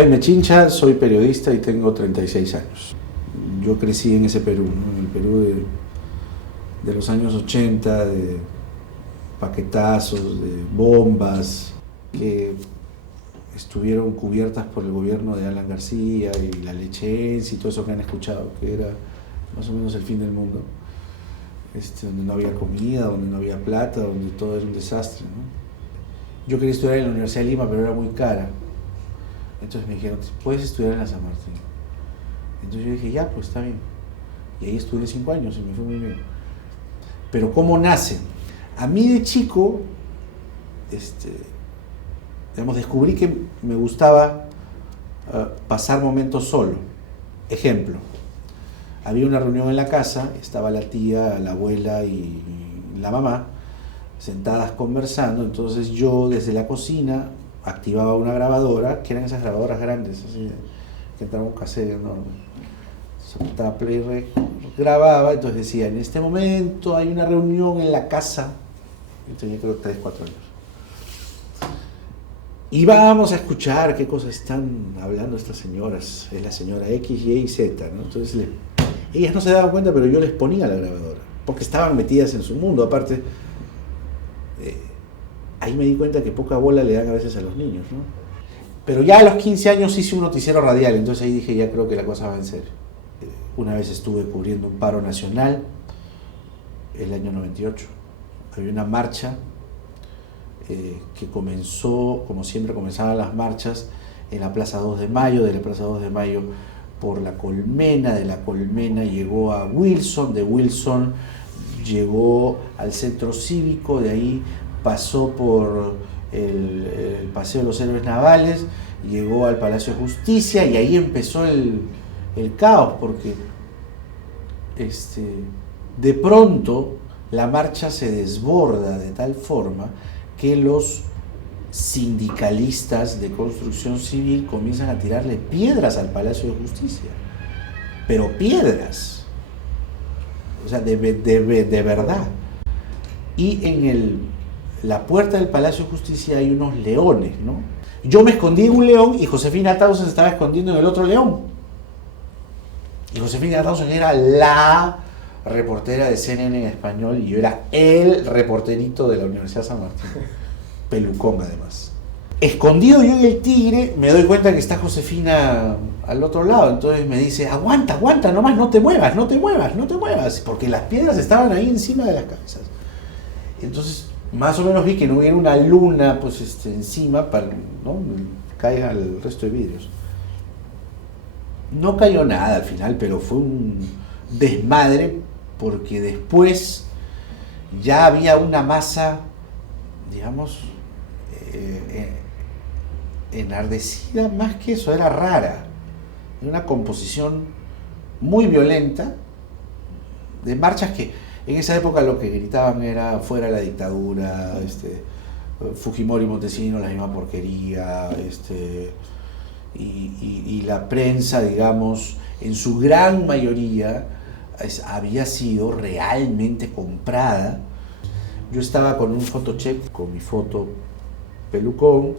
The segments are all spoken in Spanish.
Jaime Chincha, soy periodista y tengo 36 años. Yo crecí en ese Perú, ¿no? En el Perú de los años 80, de paquetazos, de bombas, que estuvieron cubiertas por el gobierno de Alan García y la Lechense y todo eso que han escuchado, que era más o menos el fin del mundo, donde no había comida, donde no había plata, donde todo era un desastre, ¿no? Yo quería estudiar en la Universidad de Lima, pero era muy cara. Entonces me dijeron, puedes estudiar en la San Martín. Entonces yo dije, ya, pues está bien. Y ahí estudié 5 años y me fue muy bien. Pero ¿cómo nace? A mí de chico, descubrí que me gustaba pasar momentos solo. Ejemplo, había una reunión en la casa, estaba la tía, la abuela y la mamá sentadas conversando, entonces yo desde la cocina activaba una grabadora, que eran esas grabadoras grandes, así, que entraba un cassette enorme. Soltaba play rec, grababa, entonces decía, en este momento hay una reunión en la casa, yo tenía creo 3, 4 años. Y vamos a escuchar qué cosas están hablando estas señoras, es la señora X, Y y Z, ¿no? Entonces ellas no se daban cuenta, pero yo les ponía la grabadora, porque estaban metidas en su mundo, aparte. Ahí me di cuenta que poca bola le dan a veces a los niños, ¿no? Pero ya a los 15 años hice un noticiero radial, entonces ahí dije, ya creo que la cosa va en serio. Una vez estuve cubriendo un paro nacional, el año 98. Había una marcha que comenzó, como siempre comenzaban las marchas, en la Plaza 2 de Mayo, de la Plaza 2 de Mayo por La Colmena, de La Colmena llegó a Wilson, de Wilson llegó al Centro Cívico, de ahí pasó por el Paseo de los Héroes Navales, llegó al Palacio de Justicia y ahí empezó el caos, porque de pronto la marcha se desborda de tal forma que los sindicalistas de construcción civil comienzan a tirarle piedras al Palacio de Justicia, pero piedras, o sea, de verdad. Y en la puerta del Palacio de Justicia hay unos leones, ¿no? Yo me escondí en un león y Josefina Tausen se estaba escondiendo en el otro león. Y Josefina Tausen era la reportera de CNN en español y yo era el reporterito de la Universidad San Martín. Pelucón, además. Escondido yo en el Tigre, me doy cuenta que está Josefina al otro lado. Entonces me dice, aguanta, nomás, no te muevas, porque las piedras estaban ahí encima de las cabezas. Entonces, más o menos vi que no hubiera una luna pues, encima para no caiga el resto de vidrios. No cayó nada al final, pero fue un desmadre porque después ya había una masa, digamos, enardecida, más que eso, era rara, una composición muy violenta de marchas que en esa época lo que gritaban era fuera la dictadura, Fujimori y Montesinos la misma porquería, y la prensa, digamos, en su gran mayoría había sido realmente comprada. Yo estaba con un photocheck, con mi foto pelucón,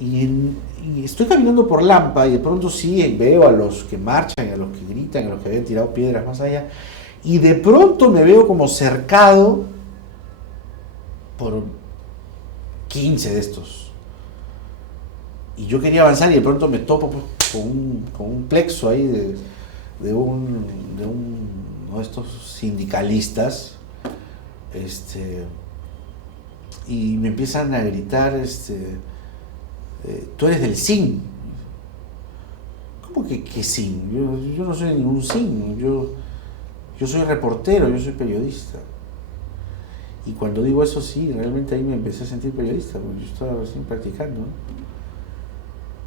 y estoy caminando por Lampa y de pronto sí veo a los que marchan, a los que gritan, a los que habían tirado piedras más allá, y de pronto me veo como cercado por 15 de estos. Y yo quería avanzar y de pronto me topo con un plexo ahí de uno de estos sindicalistas, y me empiezan a gritar, tú eres del CIN. ¿Cómo que CIN? Yo no soy ningún CIN, yo soy reportero, yo soy periodista. Y cuando digo eso, sí, realmente ahí me empecé a sentir periodista, porque yo estaba recién practicando, ¿no?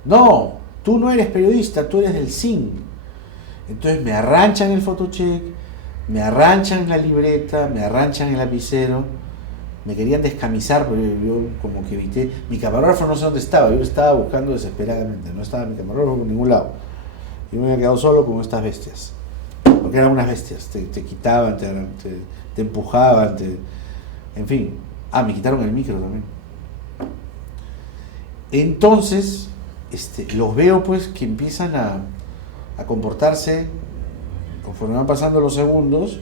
No, tú no eres periodista, tú eres del CIN. Entonces me arranchan el photocheck, me arranchan la libreta, me arranchan el lapicero, me querían descamisar, porque yo como que evité. Mi camarógrafo no sé dónde estaba, yo lo estaba buscando desesperadamente, no estaba mi camarógrafo por ningún lado. Yo me había quedado solo con estas bestias, porque eran unas bestias, te quitaban, te empujaban, en fin. Me quitaron el micro también. Entonces, los veo pues que empiezan a comportarse conforme van pasando los segundos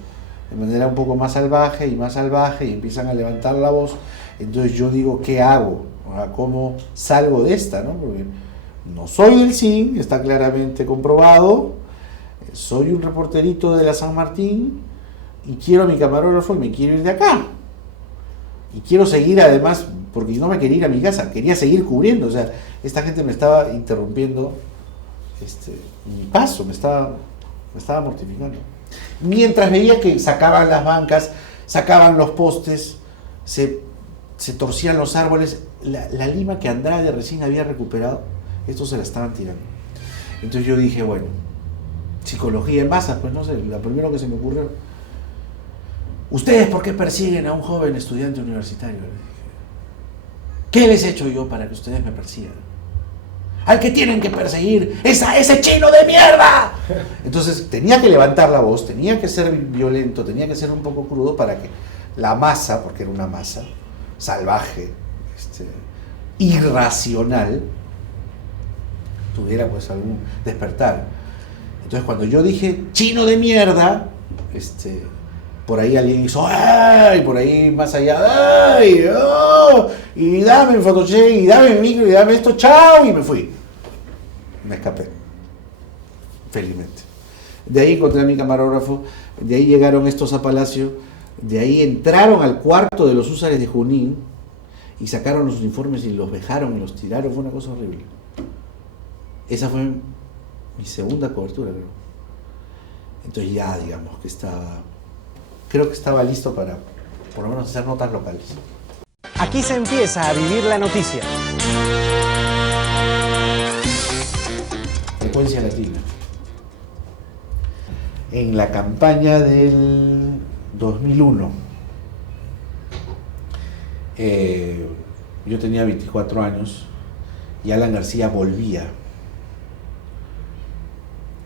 de manera un poco más salvaje y empiezan a levantar la voz. Entonces yo digo, ¿qué hago? O sea, ¿cómo salgo de esta, no? Porque no soy del CIN, está claramente comprobado, soy un reporterito de la San Martín y quiero a mi camarógrafo y me quiero ir de acá. Y quiero seguir además, porque no me quería ir a mi casa, quería seguir cubriendo. O sea, esta gente me estaba interrumpiendo mi paso, me estaba mortificando. Mientras veía que sacaban las bancas, sacaban los postes, se torcían los árboles, la lima que Andrade recién había recuperado, estos se la estaban tirando. Entonces yo dije, bueno, psicología en masas, pues no sé, lo primero que se me ocurrió. ¿Ustedes por qué persiguen a un joven estudiante universitario? ¿Qué les he hecho yo para que ustedes me persigan? Al que tienen que perseguir es a ese chino de mierda. Entonces tenía que levantar la voz, tenía que ser violento, tenía que ser un poco crudo para que la masa, porque era una masa salvaje, irracional, tuviera pues algún despertar. Entonces cuando yo dije chino de mierda, por ahí alguien hizo ¡ay! Por ahí más allá ¡ay! ¡Oh! Y dame el photocheck, y dame el micro, y dame esto, chao, y me fui. Me escapé, felizmente. De ahí encontré a mi camarógrafo, de ahí llegaron estos a Palacio, de ahí entraron al cuarto de los húsares de Junín y sacaron los uniformes y los vejaron y los tiraron, fue una cosa horrible. Esa fue mi segunda cobertura, creo. Entonces ya, digamos, creo que estaba listo para, por lo menos, hacer notas locales. Aquí se empieza a vivir la noticia. Frecuencia Latina. En la campaña del 2001, yo tenía 24 años y Alan García volvía.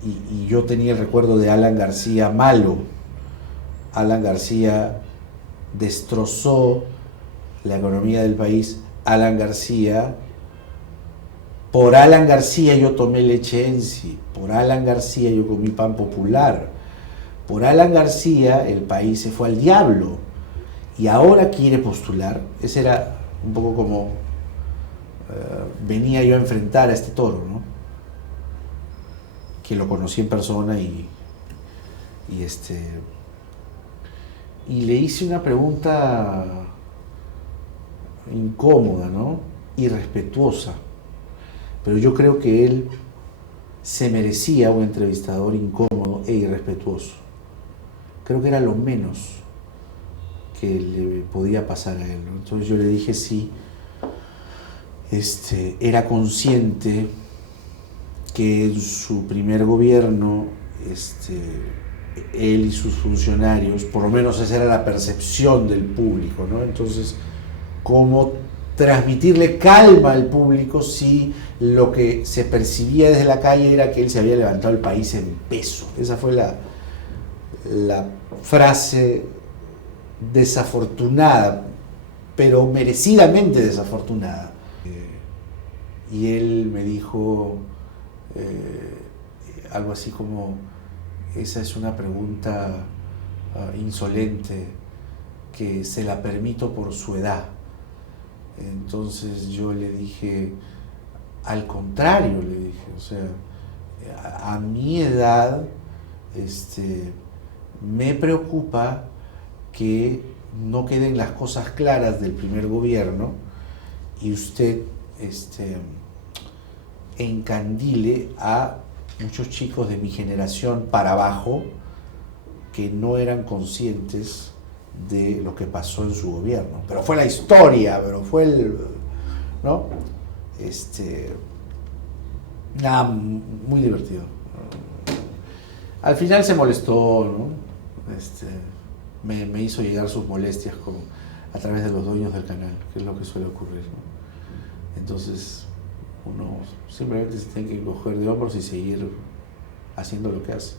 Y yo tenía el recuerdo de Alan García malo. Alan García destrozó la economía del país. Por Alan García yo tomé leche Ensi, por Alan García yo comí pan popular, por Alan García el país se fue al diablo y ahora quiere postular. Ese era un poco como venía yo a enfrentar a este toro, ¿no? Que lo conocí en persona y le hice una pregunta incómoda, ¿no? Irrespetuosa. Pero yo creo que él se merecía un entrevistador incómodo e irrespetuoso. Creo que era lo menos que le podía pasar a él, ¿no? Entonces yo le dije sí, era consciente que en su primer gobierno, él y sus funcionarios, por lo menos esa era la percepción del público, ¿no? Entonces, ¿cómo transmitirle calma al público si lo que se percibía desde la calle era que él se había levantado el país en peso? Esa fue la frase desafortunada, pero merecidamente desafortunada. Y él me dijo algo así como: esa es una pregunta insolente que se la permito por su edad. Entonces yo le dije, al contrario, le dije, o sea, a mi edad me preocupa que no queden las cosas claras del primer gobierno y usted encandile a muchos chicos de mi generación para abajo que no eran conscientes de lo que pasó en su gobierno. Pero fue la historia, pero fue ¿no? Nada, muy divertido. Al final se molestó, ¿no? Me hizo llegar sus molestias a través de los dueños del canal, que es lo que suele ocurrir, ¿no? Entonces uno simplemente se tiene que coger de hombros y seguir haciendo lo que hace.